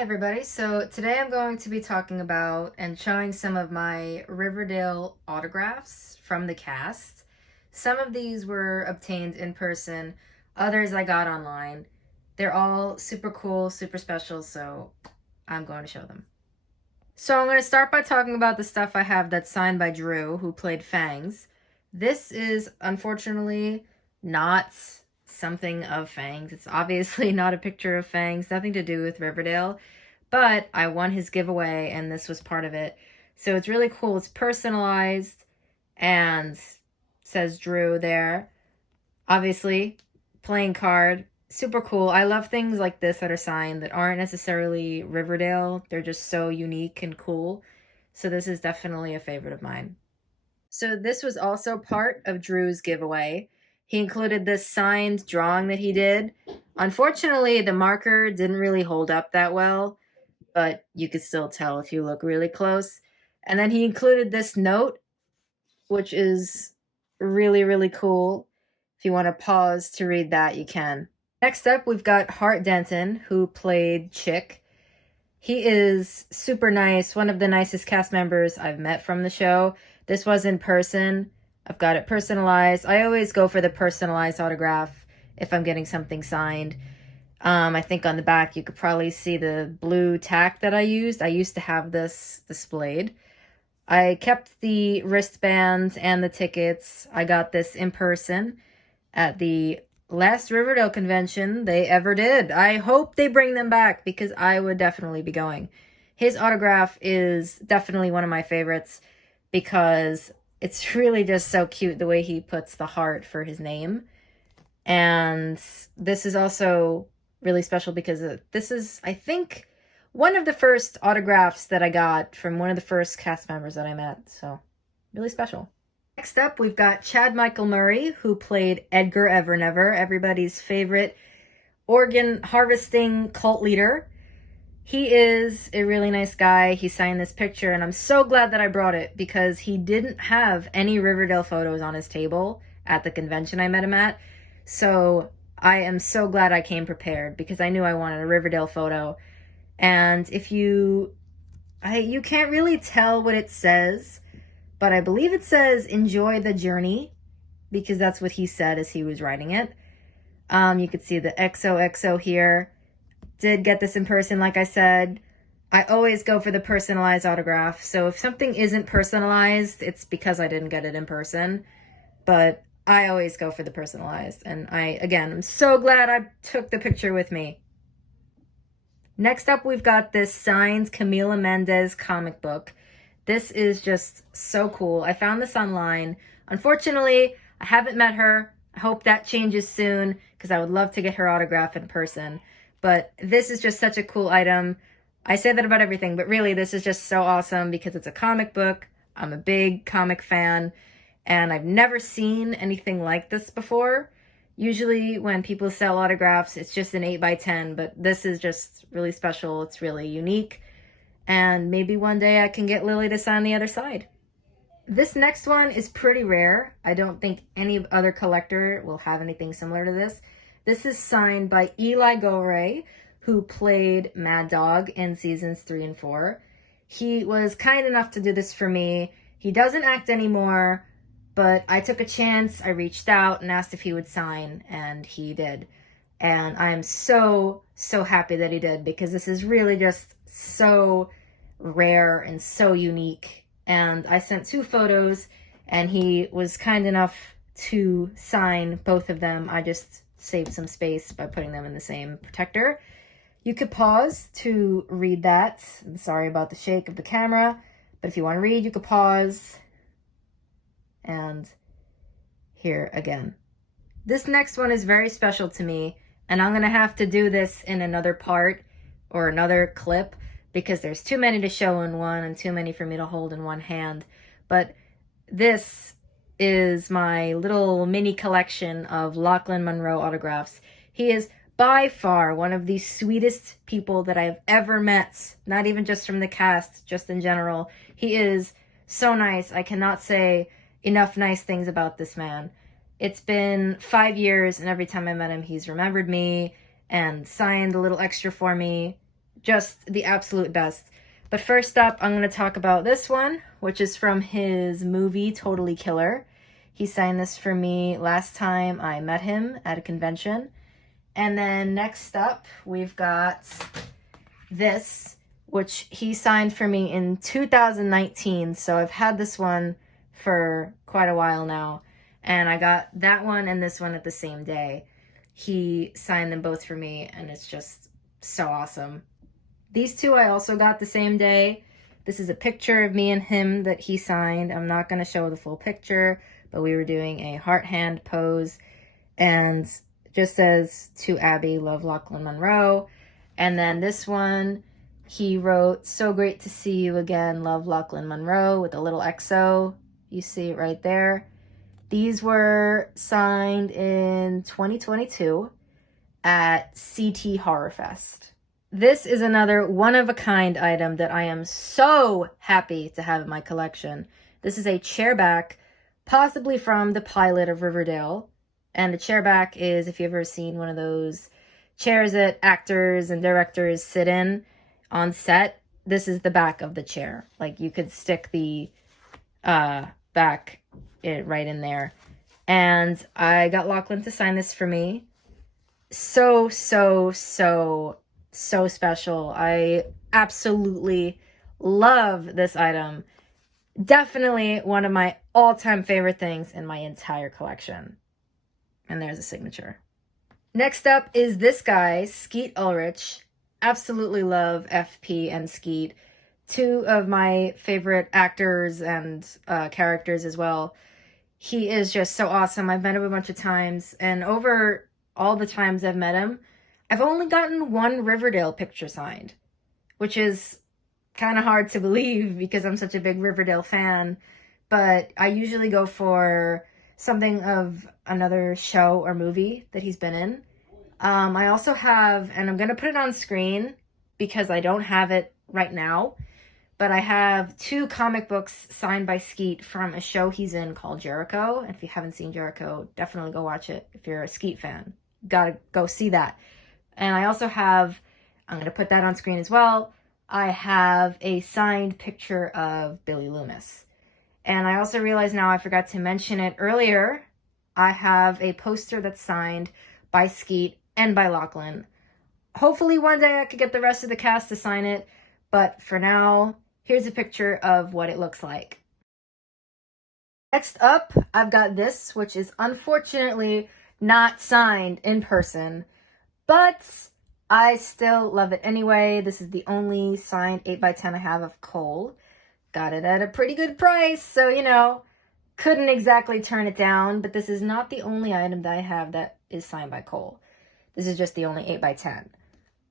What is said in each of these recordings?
Everybody, so today I'm going to be talking about and showing some of my Riverdale autographs from the cast. Some of these were obtained in person, others I got online. They're all super cool, super special, so I'm going to show them. So I'm going to start by talking about the stuff I have that's signed by Drew, who played Fangs. This is unfortunately not something of Fangs. It's obviously not a picture of Fangs, nothing to do with Riverdale, but I won his giveaway and this was part of it. So it's really cool. It's personalized and says Drew there. Obviously, playing card, super cool. I love things like this that are signed that aren't necessarily Riverdale. They're just so unique and cool. So this is definitely a favorite of mine. So this was also part of Drew's giveaway. He included this signed drawing that he did. Unfortunately, the marker didn't really hold up that well, but you could still tell if you look really close. And then he included this note, which is really, really cool. If you want to pause to read that, you can. Next up, we've got Hart Denton, who played Chick. He is super nice, one of the nicest cast members I've met from the show. This was in person. I've got it personalized. I always go for the personalized autograph if I'm getting something signed. I think on the back you could probably see the blue tack that I used. I used to have this displayed. I kept the wristbands and the tickets. I got this in person at the last Riverdale convention they ever did. I hope they bring them back because I would definitely be going. His autograph is definitely one of my favorites because it's really just so cute the way he puts the heart for his name. And this is also really special because this is, I think, one of the first autographs that I got from one of the first cast members that I met. So, really special. Next up, we've got Chad Michael Murray, who played Edgar Evernever, everybody's favorite organ harvesting cult leader. He is a really nice guy. He signed this picture, and I'm so glad that I brought it because he didn't have any Riverdale photos on his table at the convention I met him at. So I am so glad I came prepared because I knew I wanted a Riverdale photo. And if you can't really tell what it says, but I believe it says enjoy the journey because that's what he said as he was writing it. You could see the XOXO here. Did get this in person, like I said. I always go for the personalized autograph. So if something isn't personalized, it's because I didn't get it in person. But I always go for the personalized. And I'm so glad I took the picture with me. Next up, we've got this signed Camila Mendez comic book. This is just so cool. I found this online. Unfortunately, I haven't met her. I hope that changes soon because I would love to get her autograph in person. But this is just such a cool item. I say that about everything, but really this is just so awesome because it's a comic book. I'm a big comic fan, and I've never seen anything like this before. Usually when people sell autographs, it's just an 8x10, but this is just really special. It's really unique. And maybe one day I can get Lily to sign the other side. This next one is pretty rare. I don't think any other collector will have anything similar to this. This is signed by Eli Gorey, who played Mad Dog in seasons 3 and 4. He was kind enough to do this for me. He doesn't act anymore, but I took a chance. I reached out and asked if he would sign, and he did. And I'm so, so happy that he did because this is really just so rare and so unique. And I sent 2 photos, and he was kind enough to sign both of them. I just saved some space by putting them in the same protector. You could pause to read that. I'm sorry about the shake of the camera, but if you want to read, you could pause. And here again. This next one is very special to me, and I'm going to have to do this in another part or another clip because there's too many to show in one and too many for me to hold in one hand. But this is my little mini collection of Lachlan Monroe autographs. He is by far one of the sweetest people that I've ever met, not even just from the cast, just in general. He is so nice. I cannot say enough nice things about this man. It's been 5 years, and every time I met him, he's remembered me and signed a little extra for me. just the absolute best. But first up, I'm going to talk about this one, which is from his movie Totally Killer. He signed this for me last time I met him at a convention. And then next up, we've got this, which he signed for me in 2019. So I've had this one for quite a while now. And I got that one and this one at the same day. He signed them both for me, and it's just so awesome. These two I also got the same day. This is a picture of me and him that he signed. I'm not going to show the full picture, but we were doing a heart hand pose. And just says, "To Abby, love Lachlan Monroe." And then this one, he wrote, "So great to see you again, love Lachlan Monroe," with a little XO. You see it right there. These were signed in 2022 at CT Horror Fest. This is another one-of-a-kind item that I am so happy to have in my collection. This is a chairback, possibly from the pilot of Riverdale. And the chairback is, if you've ever seen one of those chairs that actors and directors sit in on set, this is the back of the chair. Like, you could stick the back right in there. And I got Lachlan to sign this for me. So special. I absolutely love this item. Definitely one of my all-time favorite things in my entire collection. And there's a signature. Next up is this guy, Skeet Ulrich. Absolutely love FP and Skeet. Two of my favorite actors and characters as well. He is just so awesome. I've met him a bunch of times, and over all the times I've met him, I've only gotten one Riverdale picture signed, which is kind of hard to believe because I'm such a big Riverdale fan, but I usually go for something of another show or movie that he's been in. I also have, and I'm going to put it on screen because I don't have it right now, but I have 2 comic books signed by Skeet from a show he's in called Jericho. And if you haven't seen Jericho, definitely go watch it. If you're a Skeet fan, gotta go see that. And I also have, I'm going to put that on screen as well, I have a signed picture of Billy Loomis. And I also realize now I forgot to mention it earlier. I have a poster that's signed by Skeet and by Lachlan. Hopefully one day I could get the rest of the cast to sign it. But for now, here's a picture of what it looks like. Next up, I've got this, which is unfortunately not signed in person, but I still love it anyway. This is the only signed 8x10 I have of Cole. Got it at a pretty good price, so, you know, couldn't exactly turn it down, but this is not the only item that I have that is signed by Cole. This is just the only 8x10.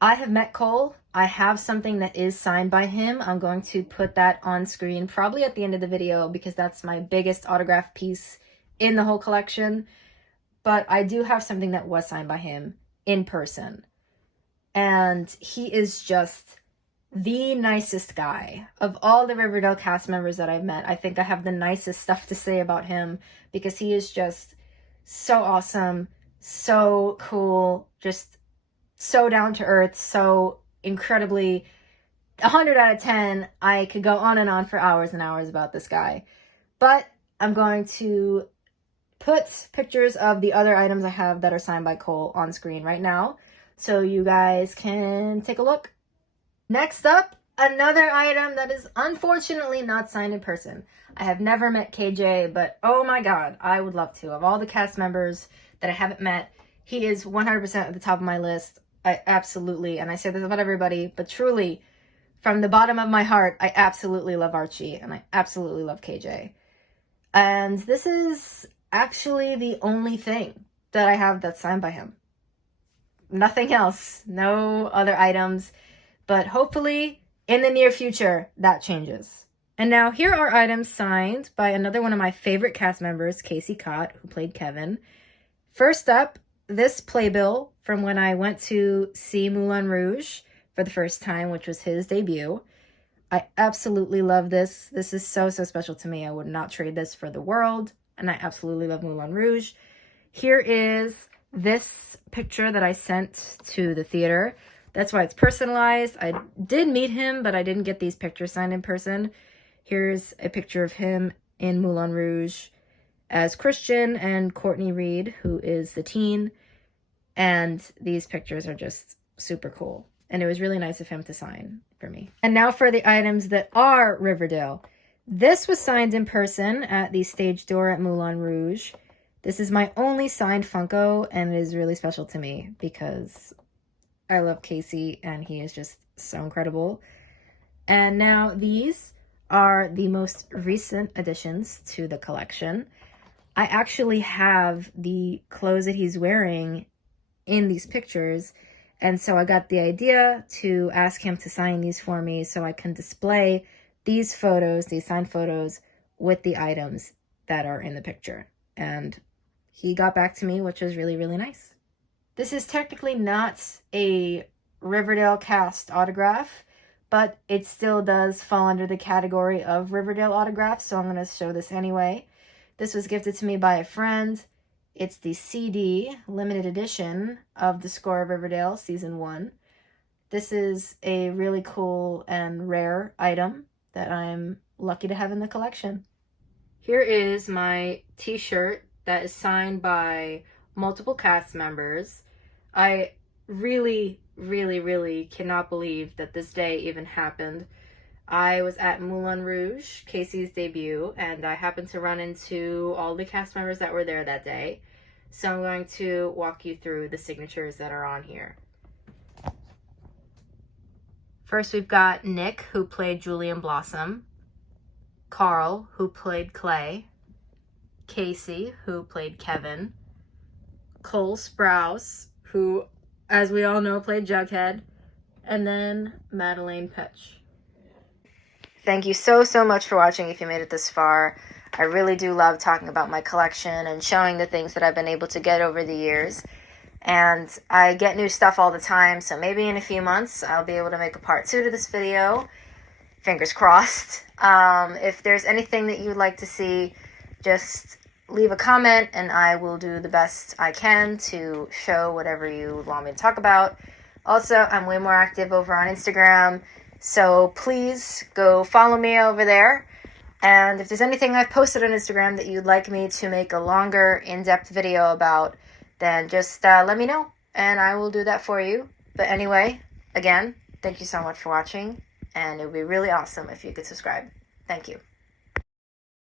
I have met Cole. I have something that is signed by him. I'm going to put that on screen probably at the end of the video because that's my biggest autograph piece in the whole collection. But I do have something that was signed by him in person. And he is just the nicest guy. Of all the Riverdale cast members that I've met, I think I have the nicest stuff to say about him because he is just so awesome, so cool, just so down to earth, so incredibly 100 out of 10. I could go on and on for hours and hours about this guy. But I'm going to put pictures of the other items I have that are signed by Cole on screen right now so you guys can take a look. Next up, another item that is unfortunately not signed in person. I have never met KJ, but oh my god, I would love to. Of all the cast members that I haven't met, he is 100% at the top of my list. I absolutely, and I say this about everybody, but truly, from the bottom of my heart, I absolutely love Archie, and I absolutely love KJ. And this is actually the only thing that I have that's signed by him. Nothing else. No other items. But hopefully, in the near future, that changes. And now, here are items signed by another one of my favorite cast members, Casey Cott, who played Kevin. First up, this playbill from when I went to see Moulin Rouge for the first time, which was his debut. I absolutely love this. This is so special to me. I would not trade this for the world, and I absolutely love Moulin Rouge. Here is this picture that I sent to the theater That's why it's personalized. I did meet him, but I didn't get these pictures signed in person. Here's a picture of him in Moulin Rouge as Christian and Courtney Reed, who is the teen. And these pictures are just super cool. And it was really nice of him to sign for me. And now for the items that are Riverdale. This was signed in person at the stage door at Moulin Rouge. This is my only signed Funko, and it is really special to me because I love Casey and he is just so incredible. And now these are the most recent additions to the collection. I actually have the clothes that he's wearing in these pictures, and so I got the idea to ask him to sign these for me so I can display these photos, these signed photos, with the items that are in the picture. And he got back to me, which was really, really nice. This is technically not a Riverdale Cast Autograph, but it still does fall under the category of Riverdale Autograph, so I'm going to show this anyway. This was gifted to me by a friend. It's the CD limited edition of The Score of Riverdale Season 1. This is a really cool and rare item that I'm lucky to have in the collection. Here is my t-shirt that is signed by multiple cast members. I really, really, really cannot believe that this day even happened. I was at Moulin Rouge, Casey's debut, and I happened to run into all the cast members that were there that day. So I'm going to walk you through the signatures that are on here. First, we've got Nick, who played Julian Blossom, Carl, who played Clay, Casey, who played Kevin, Cole Sprouse, who, as we all know, played Jughead, and then Madeleine Petch. Thank you so much for watching if you made it this far. I really do love talking about my collection and showing the things that I've been able to get over the years. And I get new stuff all the time, so maybe in a few months I'll be able to make a part 2 to this video. Fingers crossed. If there's anything that you'd like to see, just leave a comment and I will do the best I can to show whatever you want me to talk about. Also, I'm way more active over on Instagram, so please go follow me over there. And if there's anything I've posted on Instagram that you'd like me to make a longer, in-depth video about, then just let me know, and I will do that for you. But anyway, again, thank you so much for watching, and it would be really awesome if you could subscribe. Thank you.